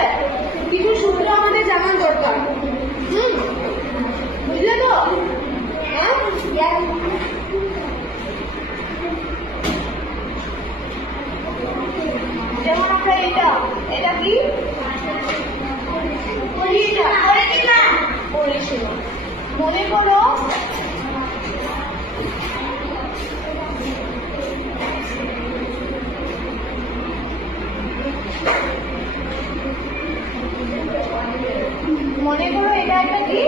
আছে? কিছু সূত্র আমাদের জানার দরকার। বুঝলে তো? হ্যাঁ, যেমন আমরা এটা কি পরিসীমা। মনে করো এটা একটা কি,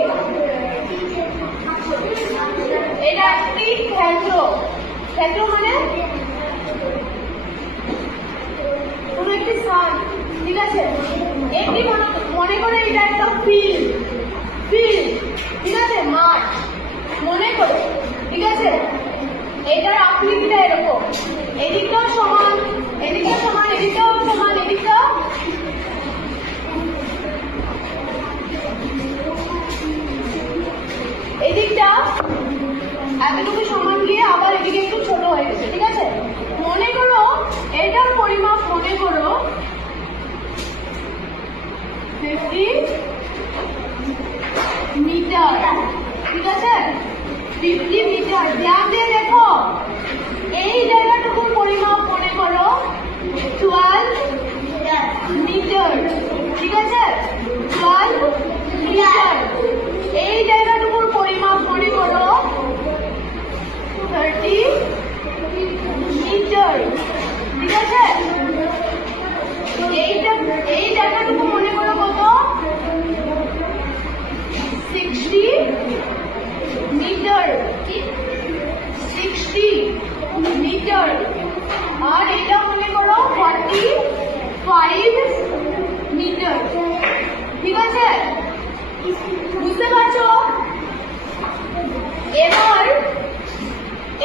এটা একটি ক্ষেত্র। ক্ষেত্র মানে কোন একটি স্থান, ঠিক আছে? একটি মনে করো এটা একটা ফিল্ড, ঠিক আছে, মাঠ মনে করো, ঠিক আছে? এটার আকৃতিটা এরকম, এদিকটাও সমান, এদিকটাও সমান, এদিকটাও সমান, এদিকটাও এদিকটা এতটুকু সমান গিয়ে আবার এদিকে একটু ছোট হয়ে গেছে, ঠিক আছে? মনে করো এটার পরিমাপ মনে করো 50 মিটার, ঠিক আছে? 50 মিটার। ধ্যান দিয়ে দেখো, এই জায়গাটুকুর পরিমাপ মনে করো 12 মিটার, ঠিক আছে? 12 মিটার। এই জায়গাটুকুর পরিমাপ মনে করো 30 মিটার, ঠিক আছে? এই জায়গাটুকু মনে করো কত? 60 মিটার, 60 মিটার। আর এটা মনে করো 45 মিটার, ঠিক আছে? বুঝতে পারছো? এবার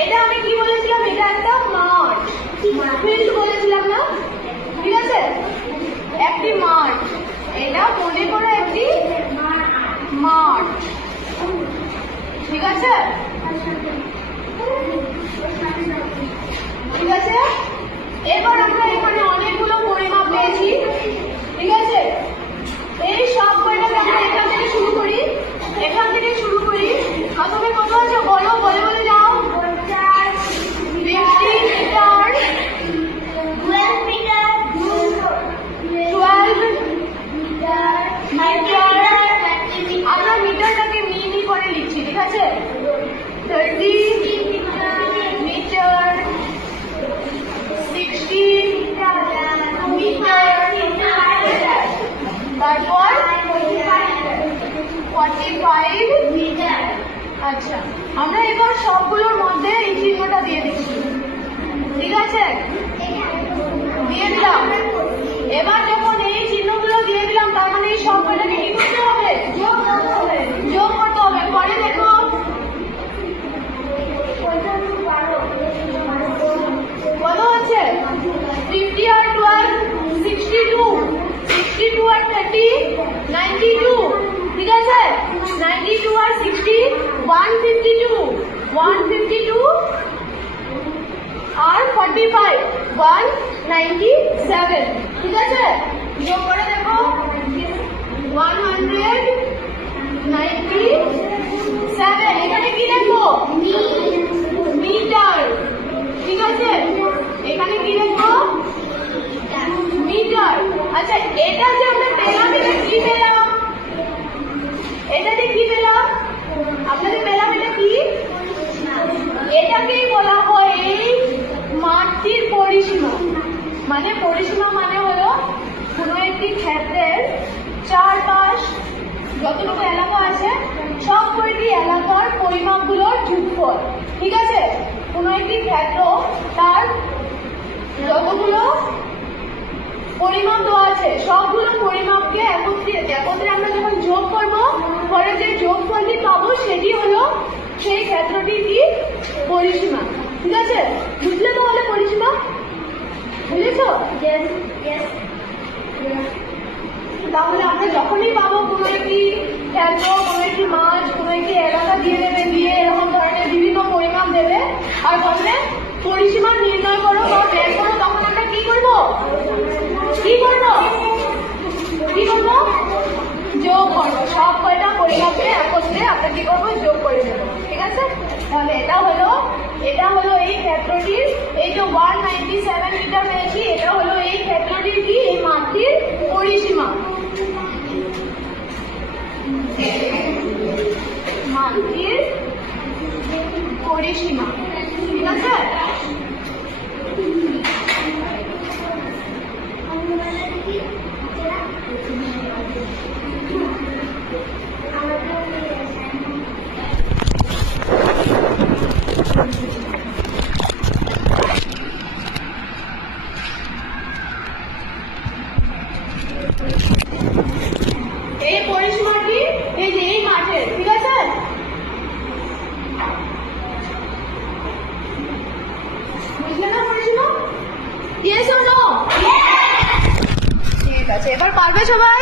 এটা আমি কি বলেছিলাম? এটা একটা মাঠ, ফিল্ড বলেছিলাম না, ঠিক আছে? একটি মাঠ, এটা মনে করো একটি মাঠ, ঠিক আছে? ঠিক আছে, এবার আমরা এখানে অনেকগুলো পরিমাপ পেয়েছি, ঠিক আছে? এই সব কয়টাকে আমরা এখান থেকে শুরু করি, প্রথমে কত আছে বলো, বলে বলে যাও। 50 মিটার, 12 মিটার, 12 মিটার। আমরা মিটারটাকে মিনি করে লিখছি, ঠিক আছে? 30 মিটার, 60 মিটার, তারপর 45 মিটার। আচ্ছা, আমরা এবার সবগুলোর মধ্যে এই চিহ্নটা দিয়ে দিচ্ছি, ঠিক আছে? দিয়ে দিলাম। এবার যখন এই চিহ্নগুলো দিয়ে দিলাম, তার মানে এই সবকটাকে কি করতে হবে? যোগ করতে হবে। পরে দেখো কত হচ্ছে? 50 আর 12 62, 62 আর 30 92, ঠিক আছে? 92 আর 60 152, 152 আর 45 197, ঠিক আছে? যোগ করে দেখো 197। এখানে কি দেখো? মিটার, ঠিক আছে? এখানে কি দেখো? মিটার। আচ্ছা, এটা যে আমরা পেলাম, এটা কি পেলাম? এটাতে কি পেলাম? আপনাদের পেলাম এটা কি? এটাকেই বলা হয় এই মাঠটির পরিসীমা। মানে পরিসীমা মানে হলো কোনো একটি ক্ষেত্রের চারপাশ যতটুকু এলাকা আছে সব কয়টি এলাকার পরিমাপগুলোর যোগফল, ঠিক আছে? কোনো একটি ক্ষেত্র তার যতগুলো পরিমাপ দেওয়া আছে সবগুলো পরিমাপকে একত্রে আমরা যখন যোগ করবো, পরে যে যোগফলটি পাবো সেটি হলো সেই ক্ষেত্রটির কি? পরিসীমা, ঠিক আছে? বুঝলে তাহলে পরিসীমা? বুঝেছ? তাহলে আমরা যখনই পাবো কোনো একটি ক্ষেত্র, কোনো একটি মাছ, কোনো একটি এলাকা দিয়ে দেবে, দিয়ে এরকম ধরনের বিভিন্ন পরিমাপ দেবে আর বলবে পরিসীমা নির্ণয় করো বা বের করো, তখন আমরা কি করবো? কি করবো? কি কি করবো, যোগ করে দেবো। ঠিক আছে, তাহলে এটা হলো এই ক্ষেত্রটির, এই যে 197 মিটার পেয়েছি, এটা হলো এই ক্ষেত্রটির কি, এই মাঠটির পরিসীমা, মাঠটির পরিসীমা। ঠিক আছে, এই পরিসীমাটি এই যে এই মাঠের। ঠিক আছে, বুঝলে না পরিসীমা? Yes or no? ঠিক আছে, এবার পারবে সবাই?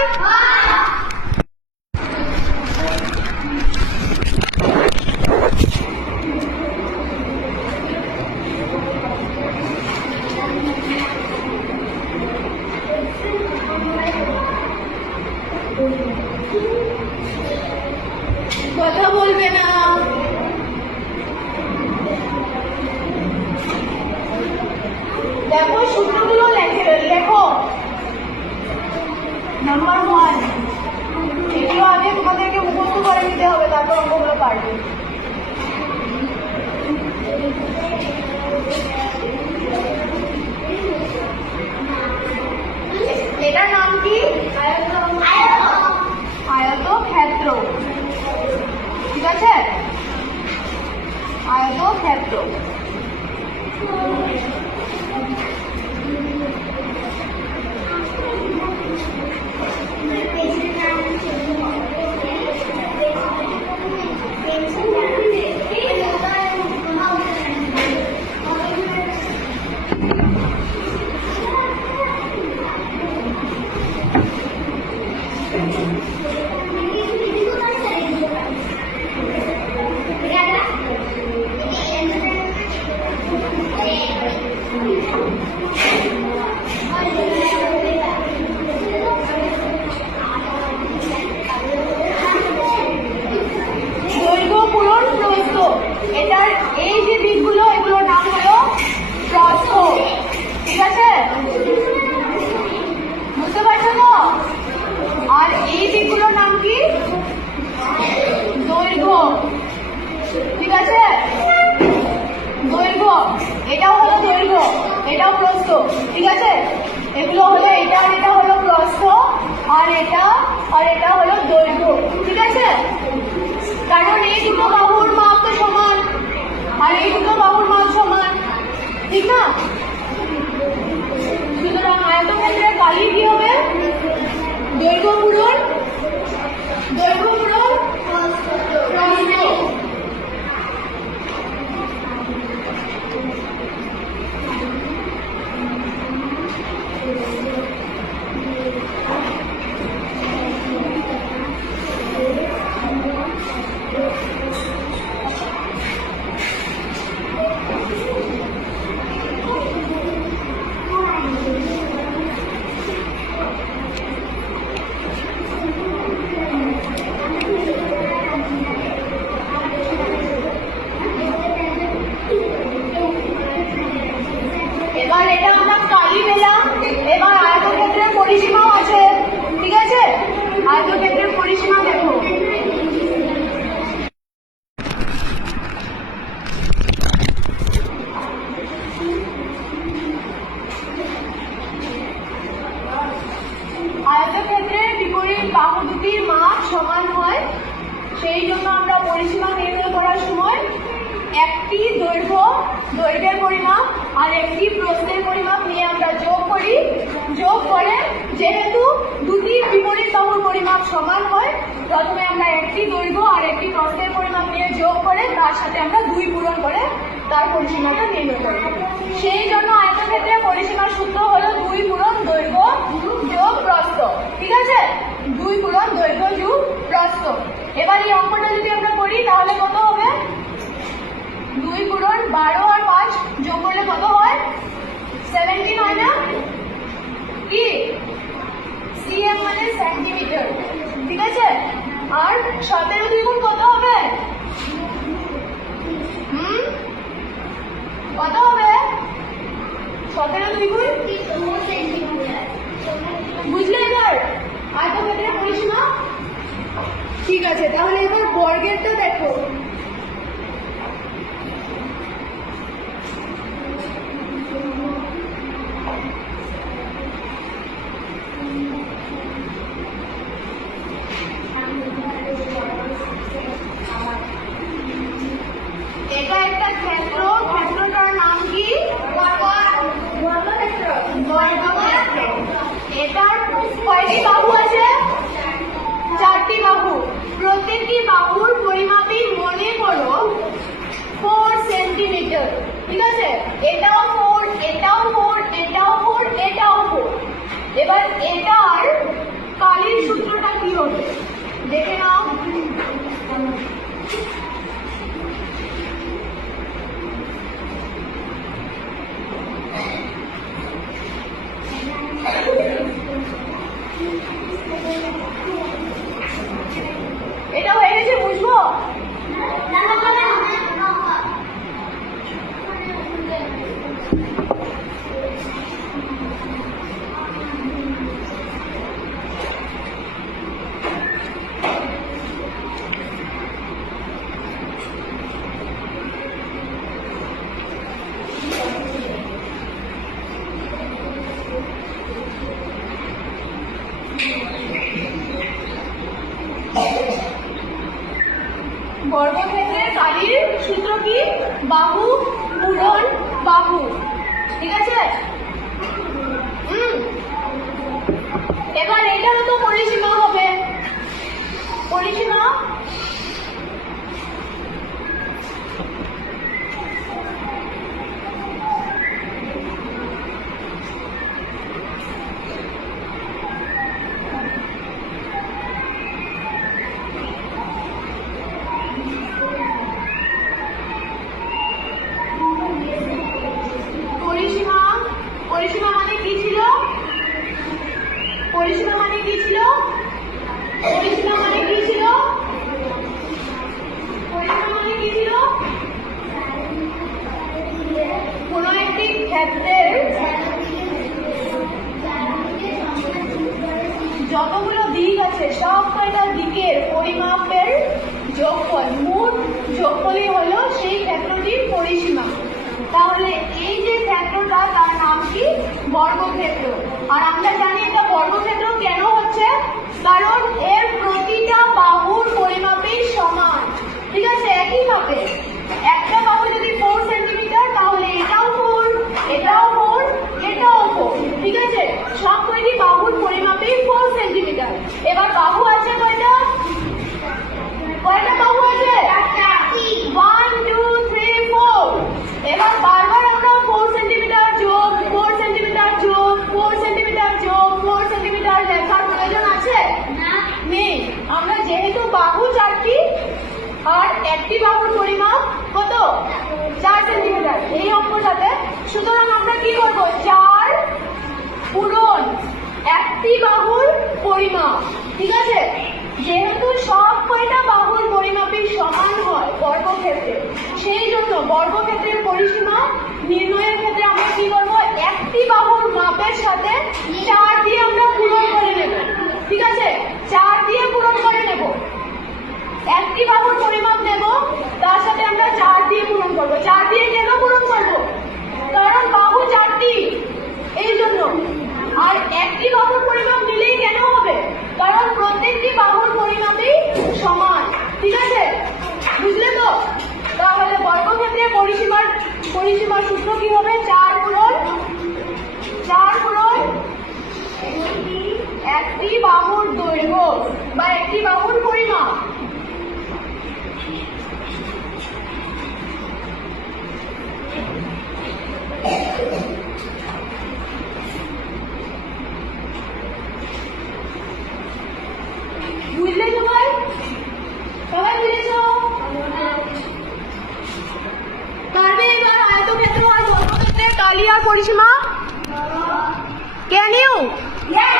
কথা বলবে না। দেখো সূত্রগুলো লেখো। নাম্বার 1, এগুলো আগে তোমাদেরকে মুখস্থ করে নিতে হবে, তারপর অঙ্কগুলো পারবে। এটার নাম কি? আয়তক্ষেত্র। ঠিক আছে, আয়তক্ষেত্র। দৈর্ঘ্য পূরণ প্রস্থ, এটার এই যে দিকগুলো, এগুলোর নাম হলো প্রস্থ। ঠিক আছে, বুঝতে পারছো তো? আর এই দিকগুলোর নাম কি? দৈর্ঘ্য। ঠিক আছে, দৈর্ঘ্য, এটাও হলো দৈর্ঘ্য, এটাও প্রস্থ। ঠিক আছে, এগুলো হলো, এটা আর এটা হলো প্রস্থ, আর এটা হলো দৈর্ঘ্য। ঠিক আছে, কারণ এই দুটো বাহুর মাপ তো সমান, আর এই দুটো বাহুর মাপ সমান, ঠিক না? সুতরাং আয়তক্ষেত্রের কালি কি হবে? দৈর্ঘ্য পূরণ প্রস্থ। এবার এটা আমরা কালি পেলাম, এবার আয়তক্ষেত্রের পরিসীমাও আছে। ঠিক আছে, আয়তক্ষেত্রের পরিসীমা দেখো। আয়তক্ষেত্রের বিপরীত বাহু দুটির মাপ সমান হয়, সেই জন্য আমরা পরিসীমা নির্ণয় করার সময় একটি দৈর্ঘ্যের পরিমাপ আর একটি প্রস্থের পরিমাপ নিয়ে আমরা যোগ করি। যোগ করে যেহেতু দুটি বিপরীত বাহুর পরিমাপ সমান হয়, প্রথমে আমরা একটি দৈর্ঘ্য আর একটি প্রস্থের পরিমাপ নিয়ে যোগ করে তার সাথে আমরা 2 পূরণ করে তার পরিসীমাটা নির্ণয় করি। সেই জন্য আয়তক্ষেত্রের পরিসীমার সূত্র হলো 2 পূরণ দৈর্ঘ্য যোগ প্রস্থ। ঠিক আছে, 2 পূরণ দৈর্ঘ্য যোগ প্রস্থ। এবার এই অঙ্কটা যদি আমরা করি তাহলে কত হবে? 2 পূরণ 12 আর 5 যোগ করলে কত হয়? 17 হয় না? কি সিএম মানে সেন্টিমিটার। ঠিক আছে, আর 17 দ্বিগুণ কত হবে? কত হবে? 17 দ্বিগুণ বুঝলে এবার আয়তক্ষেত্রের পরিসীমা? ঠিক আছে, তাহলে এবার বর্গেরটা দেখো। এটা একটা ক্ষেত্র, ক্ষেত্রটার নাম কি? বর্গক্ষেত্র। বর্গক্ষেত্র। এটার কয়টি বাহু আছে? 4টি বাহু। প্রত্যেকটি বাহুর পরিমাপই মনে করো 4 সেন্টিমিটার। ঠিক আছে, এটাও 4, এটাও 4, এটাও 4, এটাও 4। এবার এটার কালির সূত্রটা কি হবে দেখে নাও। এটা হয়ে গেছে, বুঝবো? বর্গক্ষেত্রের কালির সূত্র কি? বাহু পূরণ বাহু। ঠিক আছে, এবার এটারও তো পরিসীমা হবে। পরিসীমা পরিসীমা মানে কি ছিল? পরিসীমা মানে কি ছিল? পরিসীমা মানে কি ছিল? পরিসীমা মানে কি ছিল? কোন একটি ক্ষেত্রের যতগুলো দিক আছে সব কয়টা দিকের পরিমাপের যোগফল, মোট যোগফলই হলো সেই ক্ষেত্রটির পরিসীমা। তাহলে এই যে ক্ষেত্রটা তার নাম কি? বর্গক্ষেত্র। আর আমরা জানি এটা বর্গক্ষেত্র কেন হচ্ছে, কারণ এর প্রতিটা বাহুর পরিমাপই সমান। ঠিক আছে, একই মাপে। একটা বাহু যদি 4 সেন্টিমিটার, তাহলে এটাও 4, এটাও 4, এটাও 4। ঠিক আছে, সব কয়টি বাহুর পরিমাপই 4 সেন্টিমিটার। এবার বাহু আছে কয়টা? কয়টা বাহু আছে? 1 2 3 4। এবার বারবার আমরা 4 সেন্টিমিটার যোগ 4 সেন্টিমিটার যোগ 4 সেন্টিমিটার যোগ 4 সেন্টিমিটার লেখার প্রয়োজন আছে? নেই। আমরা যেহেতু বাহু 4টি আর একটি বাহুর পরিমাপ কত? 4 সেন্টিমিটার, এই অঙ্কটাতে। সুতরাং আমরা কি করব? 4 পূরণ একটি বাহুর পরিমাপ। ঠিক আছে, যেহেতু সব কয়টা বাহুর পরিমাপই সমান হয় বর্গক্ষেত্রে, সেই জন্য বর্গক্ষেত্রের পরিসীমা নির্ণয়ের ক্ষেত্রে আমরা কি করব? একটি বাহুর মাপের সাথে 4 দিয়ে আমরা পূরণ করে নেব। ঠিক আছে, 4 দিয়ে পূরণ করে নেব। একটি বাহুর পরিমাপ নেব, তার সাথে আমরা 4 দিয়ে পূরণ করব। 4 দিয়ে কেন পূরণ করব? কারণ বাহু 4টি, এই জন্য। আর একটি বাহুর পরিমাপ নিলেই কেন হবে? কারণ প্রত্যেকটি বাহুর পরিমাপই সমান। ঠিক আছে, বুঝলে তো? তাহলে বর্গক্ষেত্রের পরিসীমার সূত্র কি হবে? 4 পূরণ একটি বাহুর দৈর্ঘ্য বা একটি বাহুর পরিমাপ। বুঝলে সবাই? সবাই বুঝেছ? পারবে এবার আয়তক্ষেত্র আর বর্গক্ষেত্রের কালি আর পরিসীমা? Can you? Yes!